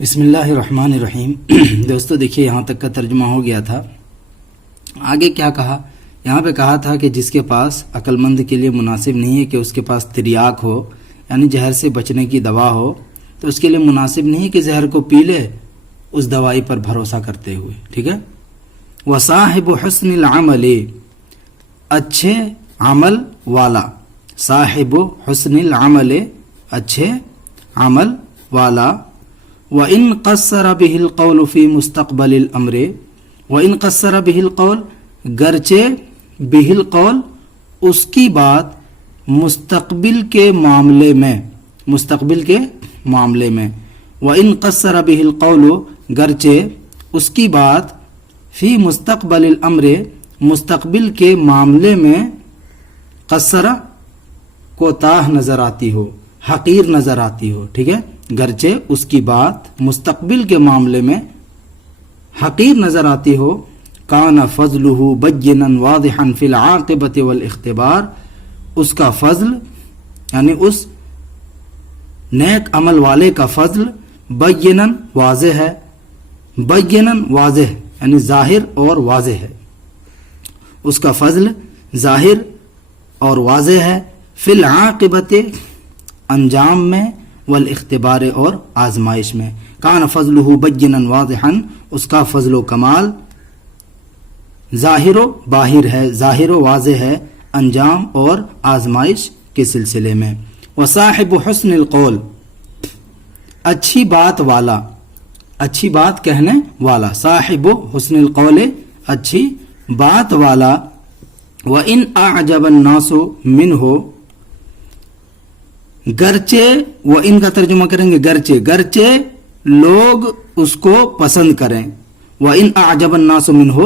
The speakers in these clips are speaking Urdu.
بسم اللہ الرحمن الرحیم۔ دوستو دیکھیے یہاں تک کا ترجمہ ہو گیا تھا۔ آگے کیا کہا؟ یہاں پہ کہا تھا کہ جس کے پاس عقل مند کے لیے مناسب نہیں ہے کہ اس کے پاس تریاک ہو، یعنی زہر سے بچنے کی دوا ہو، تو اس کے لیے مناسب نہیں کہ زہر کو پی لے اس دوائی پر بھروسہ کرتے ہوئے، ٹھیک ہے۔ وصاحب حسن العمل، اچھے عمل والا، صاحب حسن العمل، اچھے عمل والا، وَإِن قَصَّرَ بِهِ الْقَوْلُ فِي مُسْتَقْبَلِ الْأَمْرِ، وَإِن قَصَّرَ بِهِ الْقَوْلُ، گرچہ بِهِ الْقَوْلُ اس کی بات مستقبل کے معاملے میں، مستقبل کے معاملے میں، وَإِن قَصَّرَ بِهِ الْقَوْلُ گرچہ اس کی بات فی مستقبل الامر مستقبل کے معاملے میں قصر کوتاہ نظر آتی ہو، حقیر نظر آتی ہو، ٹھیک ہے، گرچہ اس کی بات مستقبل کے معاملے میں حقیر نظر آتی ہو، کان فضلہ بینا واضحا فی العاقبۃ والاختبار، اس کا فضل یعنی اس نیک عمل والے کا فضل بینا واضح ہے، بینا واضح یعنی ظاہر اور واضح ہے، اس کا فضل ظاہر اور واضح ہے، فی العاقبۃ انجام میں، والاختبار اور آزمائش میں، کان فضلہ بینا واضحا اس کا فضل و کمال ظاہر و باہر ہے، ظاہر و واضح ہے انجام اور آزمائش کے سلسلے میں۔ وصاحب حسن القول، اچھی بات والا، اچھی بات کہنے والا، صاحب حسن القول اچھی بات والا، وَإِنْ أَعْجَبَ النَّاسُ مِنْهُ گرچہ، وہ ان کا ترجمہ کریں گے گرچہ لوگ اس کو پسند کریں، وَإِنْ أَعْجَبَ النَّاسُ مِنْهُ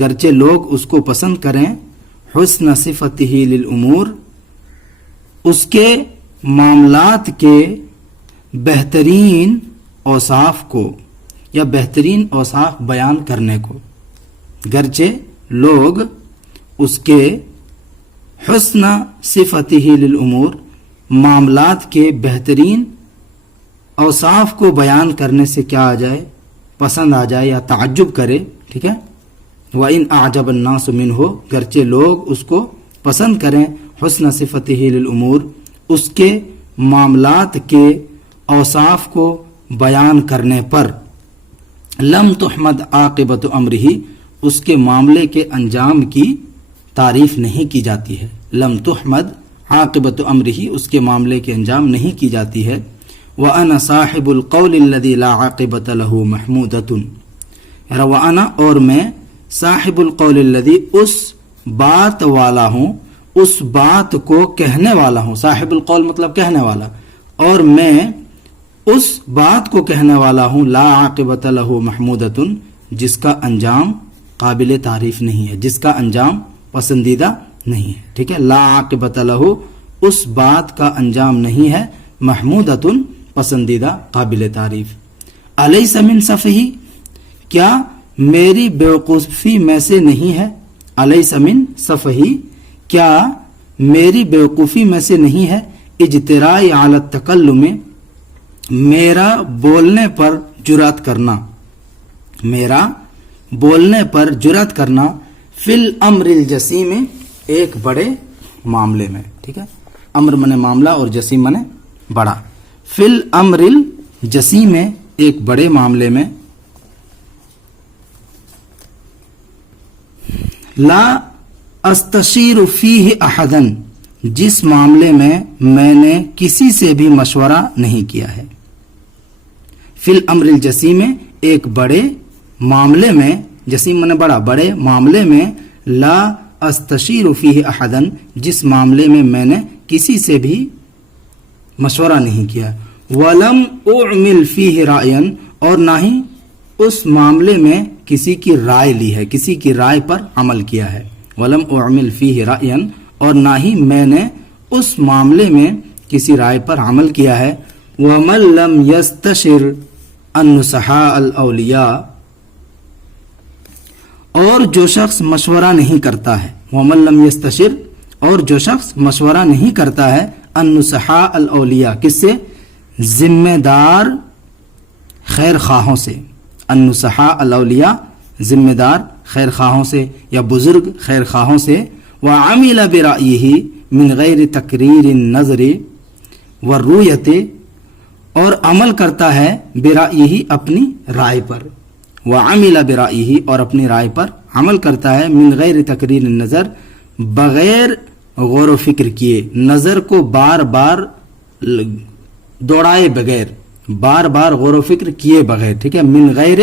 گرچہ لوگ اس کو پسند کریں، حسن صفته للامور اس کے معاملات کے بہترین اوصاف کو یا بہترین اوصاف بیان کرنے کو، گرچہ لوگ اس کے حسن صفته للامور معاملات کے بہترین اوصاف کو بیان کرنے سے کیا آ جائے، پسند آ جائے یا تعجب کرے، ٹھیک ہے۔ وَإِنْ أَعْجَبَ النَّاسُ مِنْهُ گرچہ لوگ اس کو پسند کریں، حسن صفته للامور اس کے معاملات کے اوصاف کو بیان کرنے پر، لم تحمد عاقبۃ امرہ اس کے معاملے کے انجام کی تعریف نہیں کی جاتی ہے، لم تحمد عاقبۃ امرہ اس کے معاملے کے انجام نہیں کی جاتی ہے۔ وَأَنَا صَاحِبُ الْقَوْلِ الَّذِي لَا عَاقِبَةَ لَهُ مَحْمُودَةٌ، وَأَنَا اور میں، صاحب القول الذی اس بات والا ہوں، اس بات کو کہنے والا ہوں، صاحب القول مطلب کہنے والا، اور میں اس بات کو کہنے والا ہوں، لا عاقبۃ لہ محمودۃ جس کا انجام قابل تعریف نہیں ہے، جس کا انجام پسندیدہ نہیں ہے، ٹھیک ہے، لا عاقبۃ لہ اس بات کا انجام نہیں ہے، محمودۃ پسندیدہ قابل تعریف۔ الیس من صفحی کیا میری بیوقوفی میں سے نہیں ہے، الیس من صفحی کیا میری بیوقوفی میں سے نہیں ہے، اجتراء علی التکلم میرا بولنے پر جرأت کرنا، میرا بولنے پر جرأت کرنا، فی الامر الجسیم ایک بڑے معاملے میں، ٹھیک ہے، امر منے معاملہ اور جسیم منے بڑا، فی الامر الجسیم ایک بڑے معاملے میں، لا استشیر فیہ احدا جس معاملے میں نے کسی سے بھی مشورہ نہیں کیا ہے، فی الامر الجسیم ایک بڑے معاملے میں، جسیم منے بڑا، بڑے معاملے میں، لا استشیر فیہ احدا جس معاملے میں نے کسی سے بھی مشورہ نہیں کیا، ولم اعمل فیہ رائیا اور نہ ہی اس معاملے میں کسی کی رائے لی ہے، کسی کی رائے پر عمل کیا ہے، ولم اعمل فیہ رائیا اور نہ ہی میں نے اس معاملے میں کسی رائے پر عمل کیا ہے، ومن لم یستشر النصحاء الاولیاء اور جو شخص مشورہ نہیں کرتا ہے، ومن لم یستشر اور جو شخص مشورہ نہیں کرتا ہے، النصحاء الاولیاء کس سے، ذمہ دار خیر خواہوں سے، النصحاء الاولیاء ذمہ دار خیر خواہوں سے یا بزرگ خیر خواہوں سے، وعمل برأیہ من غیر تقریر النظر والرؤیت، اور عمل کرتا ہے برأیہ اپنی رائے پر، وعمل برأیہ اور اپنی رائے پر عمل کرتا ہے، من غیر تقریر النظر بغیر غور و فکر کیے، نظر کو بار بار دوڑائے بغیر، بار بار غور و فکر کیے بغیر، ٹھیک ہے، من غیر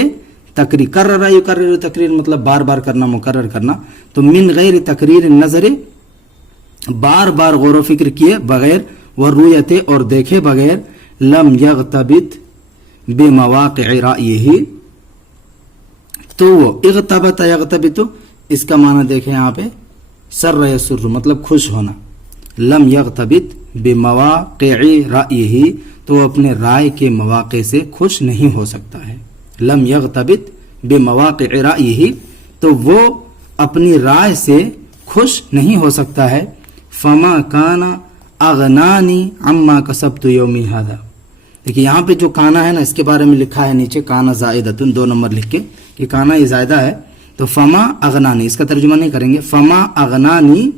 تقریر، کرر یکرر تقریر مطلب بار بار کرنا، مکرر کرنا، تو من غیر تقریر النظر بار بار غور و فکر کیے بغیر، والرؤیت اور دیکھے بغیر، لم یغتبط بمواقع رأیہ، تو وہ اغتبط یغتبط اس کا معنی دیکھیں یہاں پہ سر یسر مطلب خوش ہونا، لم یغتبط بمواقع رأیہ تو وہ اپنے رائے کے مواقع سے خوش نہیں ہو سکتا ہے، لم یغتبط بمواقع رأیہ تو وہ اپنی رائے سے خوش نہیں ہو سکتا ہے، فما کان اغنانی عما کسبت یومی ھذا، دیکھیے یہاں پہ جو کانا ہے نا اس کے بارے میں لکھا ہے نیچے کانا زائدتن 2 نمبر لکھ کے کہ کانا یہ زائدہ ہے، تو فما اغنانی اس کا ترجمہ نہیں کریں گے، فما اغنانی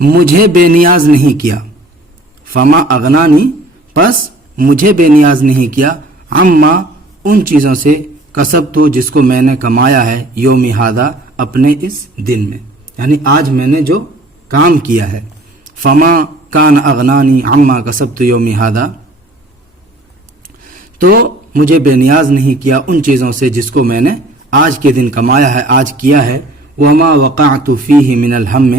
مجھے بے نیاز نہیں کیا، فما اغنانی پس مجھے بے نیاز نہیں کیا، عما ان چیزوں سے کسب تو جس کو میں نے کمایا ہے، یوم ھذا اپنے اس دن میں، یعنی آج میں نے جو کام کیا ہے، فما کان اغنانی عما کسبت یوم ھذا تو مجھے بے نیاز نہیں کیا ان چیزوں سے جس کو میں نے آج کے دن کمایا ہے، آج کیا ہے، وما وقعت فیہ من الہم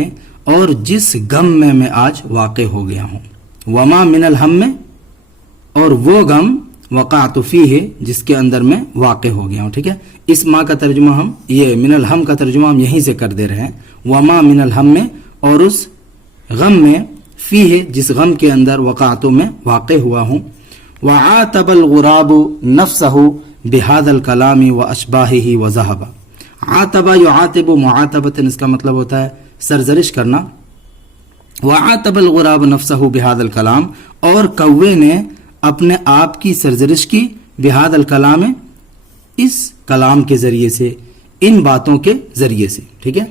اور جس غم میں آج واقع ہو گیا ہوں، وما من الہم اور وہ غم وقعت فیہ جس کے اندر میں واقع ہو گیا ہوں، ٹھیک ہے، اس ما کا ترجمہ ہم یہ من الہم کا ترجمہ ہم یہیں سے کر دے رہے ہیں، وما من الہم اور اس غم میں، فیہ جس غم کے اندر وقعتوں میں واقع ہوا ہوں، وعاتب الغراب نفسه بهذا الكلام واشباهه وذهب، عاتب يعاتب معاتبۃ اس کا مطلب ہوتا ہے سرزنش کرنا، وعاتب الغراب نفسه بهذا الكلام اور کوے نے اپنے آپ کی سرزنش کی، بهذا الكلام اس کلام کے ذریعے سے، ان باتوں کے ذریعے سے، ٹھیک ہے،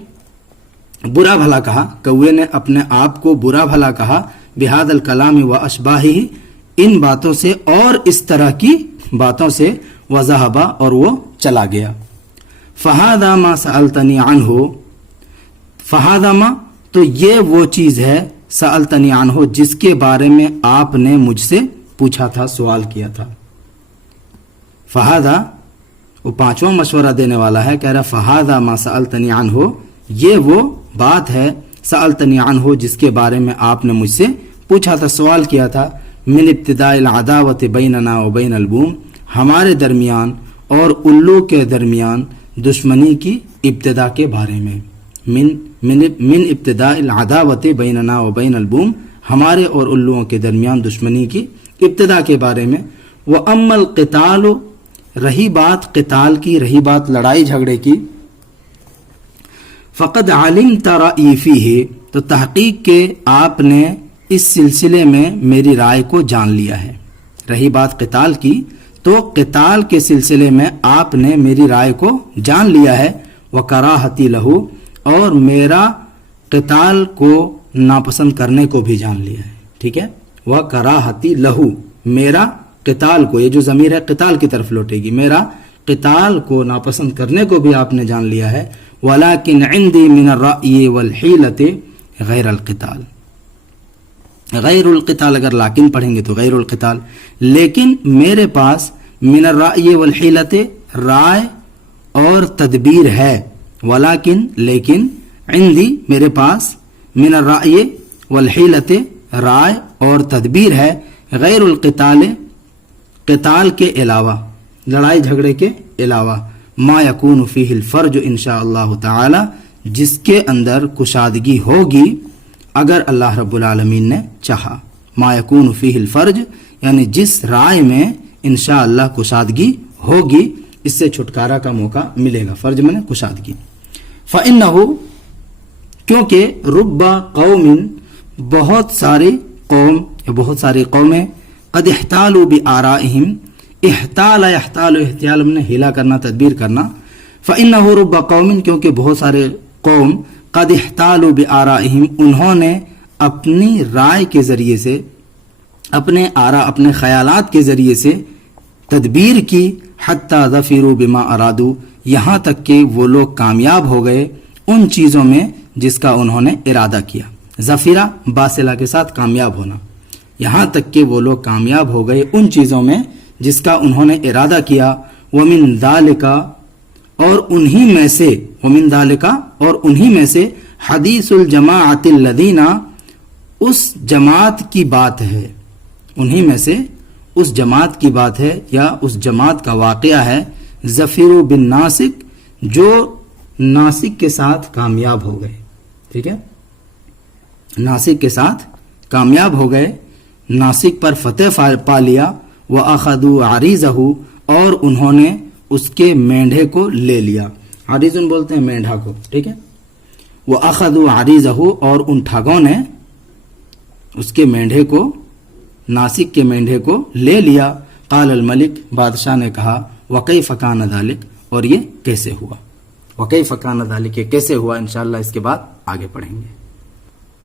برا بھلا کہا، کوے نے اپنے آپ کو برا بھلا کہا، بهذا الكلام واشباهه ان باتوں سے اور اس طرح کی باتوں سے، وذهب اور وہ چلا گیا، فهذا ما سألتنی عنہ، فهذا ما تو یہ وہ چیز ہے، سألتنی عنہ جس کے بارے میں آپ نے مجھ سے پوچھا تھا، سوال کیا تھا، فهذا وہ 5واں مشورہ دینے والا ہے، کہہ رہا فهذا ما سألتنی عنہ یہ وہ بات ہے، سألتنی عنہ جس کے بارے میں آپ نے مجھ سے پوچھا تھا، سوال کیا تھا، من ابتداء العداوت بیننا و بین البوم ہمارے درمیان اور الو کے درمیان دشمنی کی ابتدا کے بارے میں، من ابتداء العداوت بیننا و بین البوم ہمارے اور الوؤں کے درمیان دشمنی کی ابتدا کے بارے میں، وَأَمَّا الْقِتَالُ رہی بات قتال کی، رہی بات لڑائی جھگڑے کی، فَقَدْ عَلِمْتَ رَأْيِي فِيهِ تو تحقیق کے آپ نے اس سلسلے میں میری رائے کو جان لیا ہے، رہی بات قتال کی تو قتال کے سلسلے میں آپ نے میری رائے کو جان لیا ہے، وَكَرَاهَتِي لَهُ اور میرا قتال کو ناپسند کرنے کو بھی جان لیا ہے، ٹھیک ہے، وَكَرَاهَتِي لَهُ میرا قتال کو، یہ جو ضمیر ہے قتال کی طرف لوٹے گی، میرا قتال کو ناپسند کرنے کو بھی آپ نے جان لیا ہے، وَلَكِنْ عِنْدِي مِنَ الرَّأْيِ وَالْحِيلَةِ غَيْرَ الْقِتَالِ غیر القتال اگر لیکن پڑھیں گے تو غیر القتال، لیکن میرے پاس من الرأی والحیلت رائے اور تدبیر ہے، ولیکن لیکن عندی میرے پاس من الرأی والحیلت رائے اور تدبیر ہے، غیر القتال قتال کے علاوہ، لڑائی جھگڑے کے علاوہ، ما یکون فیہ الفرج انشاء اللہ تعالی جس کے اندر کشادگی ہوگی اگر اللہ رب العالمین نے چاہا، ما یکون فیہ الفرج یعنی جس رائے میں انشاءاللہ کشادگی ہوگی اس سے چھٹکارا کا موقع ملے گا، فرج میں کشادگی، فإنہ کیونکہ رب قوم بہت ساری قوم یا بہت ساری قومیں قد احتالوا بآرائہم احتال احتال احتیال ہم نے ہیلا کرنا، تدبیر کرنا. فإنه رب قوم، کیونکہ بہت سارے قوم قد احتالوا بآرائهم، انہوں نے اپنی رائے کے ذریعے سے، اپنے آرا، اپنے خیالات کے ذریعے سے تدبیر کی. حتی ظفروا بما ارادوا، یہاں تک کہ وہ لوگ کامیاب ہو گئے ان چیزوں میں جس کا انہوں نے ارادہ کیا. ظفیرہ باصلہ کے ساتھ کامیاب ہونا. یہاں تک کہ وہ لوگ کامیاب ہو گئے ان چیزوں میں جس کا انہوں نے ارادہ کیا. ومن ذالک، اور انہی میں سے، ومن ذالک، اور انہی میں سے حدیث الجماعت الذین، اس جماعت کی بات ہے، انہی میں سے اس جماعت کی بات ہے یا اس جماعت کا واقعہ ہے. ظفروا بالناسک، جو ناسک کے ساتھ کامیاب ہو گئے. ٹھیک ہے، ناسک کے ساتھ کامیاب ہو گئے، ناسک پر فتح پا لیا. وَأَخَذُوا عَرِيزَهُ، اور انہوں نے اس کے مینڈھے کو لے لیا. عریضن بولتے ہیں مینڈھا کو. ٹھیک ہے، وَأَخَذُوا عَرِيزَهُ، اور ان ٹھگوں نے اس کے مینڈھے کو، ناسک کے مینڈھے کو لے لیا. قال الملک، بادشاہ نے کہا، وَكَيْفَ كَانَ ذَلِكَ، اور یہ کیسے ہوا. وَكَيْفَ كَانَ ذَلِكَ، یہ کیسے ہوا، انشاءاللہ اس کے بعد آگے پڑھیں گے.